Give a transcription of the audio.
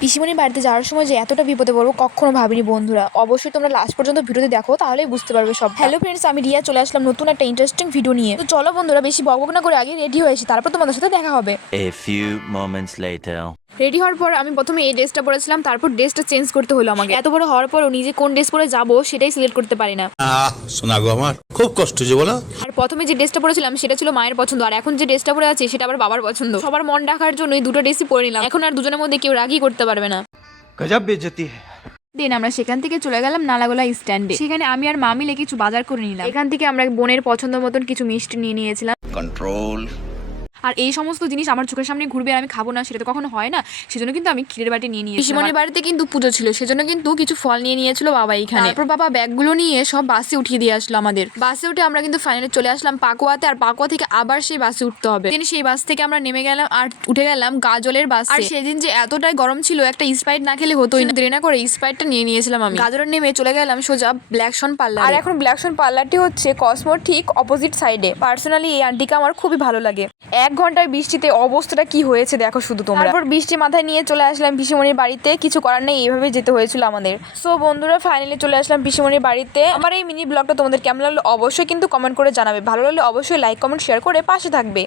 পিসিমণির বাড়িতে যাওয়ার সময় যে এতটা বিপদে পড়ব কখনো ভাবিনি বন্ধুরা। অবশ্যই তোমরা লাস্ট পর্যন্ত ভিডিওতে দেখো তাহলেই বুঝতে পারবে সব হ্যালো ফ্রেন্ডস আমি রিয়া চলে আসলাম নতুন একটা ইন্টারেস্টিং ভিডিও নিয়ে। তো চলো বন্ধুরা বেশি বকবক না করে আগে রেডি হয়েছি তারপর তোমাদের সাথে দেখা হবে। A few moments later. Ready হওয়ার পর আমি প্রথমে এই ড্রেসটা পরেছিলাম তারপর ড্রেসটা চেঞ্জ করতে হলো আমাকে। এত বড় হওয়ার পরও নিজে কোন ড্রেস পরে যাব সেটাই সিলেক্ট করতে পারি না। আহ শোনা গো আমার। খুব কষ্ট যে বলো। আর প্রথমে যে ড্রেসটা পরেছিলাম সেটা ছিল মায়ের পছন্দ। আর এখন যে ড্রেসটা পরে আছে সেটা আবার বাবার পছন্দ। সবার মন রাখার জন্য এই দুটো ড্রেসই পরে নিলাম। এখন আর দুজনের মধ্যে কেউ রাগই করতে পারবে না। গজব বেজতি দেন আমরা সেখান থেকে চলে গেলাম নালাগোলা স্ট্যান্ডে সেখানে আমি আর মামিলে কিছু বাজার করে নিলাম। এখান থেকে আমরা বোনের পছন্দ মতন কিছু মিষ্টি নিয়ে নিয়েছিলাম। কন্ট্রোল আর এই সমস্ত জিনিস আমার চোখের সামনে ঘুরবে আর আমি খাব না সেটা তো কখনো হয় না। সেজন্য কিন্তু আমি ক্ষীরের বাটি নিয়ে নিয়েছি পিসিমণির বাড়িতে কিন্তু পুজো ছিল সেজন্য কিন্তু কিছু ফল নিয়ে নিয়েছিল বাবা এখানে। তারপর বাবা ব্যাগগুলো নিয়ে সব বাসে উঠিয়ে দিয়ে আসলো আমাদের। বাসে উঠে আমরা কিন্তু ফাইনালি চলে আসলাম পাকুয়াতে আর পাকুয়া থেকে আবার সেই বাসে উঠতে হবে। দেন সেই বাস থেকে আমরা নেমে গেলাম আর উঠে গেলাম গাজলের বাস। আর সেদিন যে এতটাই গরম ছিল একটা স্প্রাইট না খেলে হতোই না। দেরি না করে স্প্রাইটটা নিয়ে নিয়েছিলাম আমি। গাজলের নেমে চলে গেলাম সোজা ব্ল্যাকশন পার্লার আর এখন ব্ল্যাকশন পার্লারটি হচ্ছে কসমোর ঠিক অপোজিট সাইডে পার্সোনালি এই আন্টিকে আমার খুবই ভালো লাগে। এক ঘন্টায় বৃষ্টিতে অবস্থাটা কি হয়েছে দেখো শুধু তোমরা। তারপর বৃষ্টি মাথায় নিয়ে চলে আসলাম পিসিমণির বাড়িতে। কিছু করার নেই এইভাবে যেতে হয়েছিল আমাদের। সো বন্ধুরা ফাইনালি চলে আসলাম পিসিমণির বাড়িতে। আমার এই মিনি ব্লগটা তোমাদের কেমন লাগল অবশ্যই কিন্তু কমেন্ট করে জানাবে। ভালো লাগলে অবশ্যই লাইক কমেন্ট শেয়ার করে পাশে থাকবে।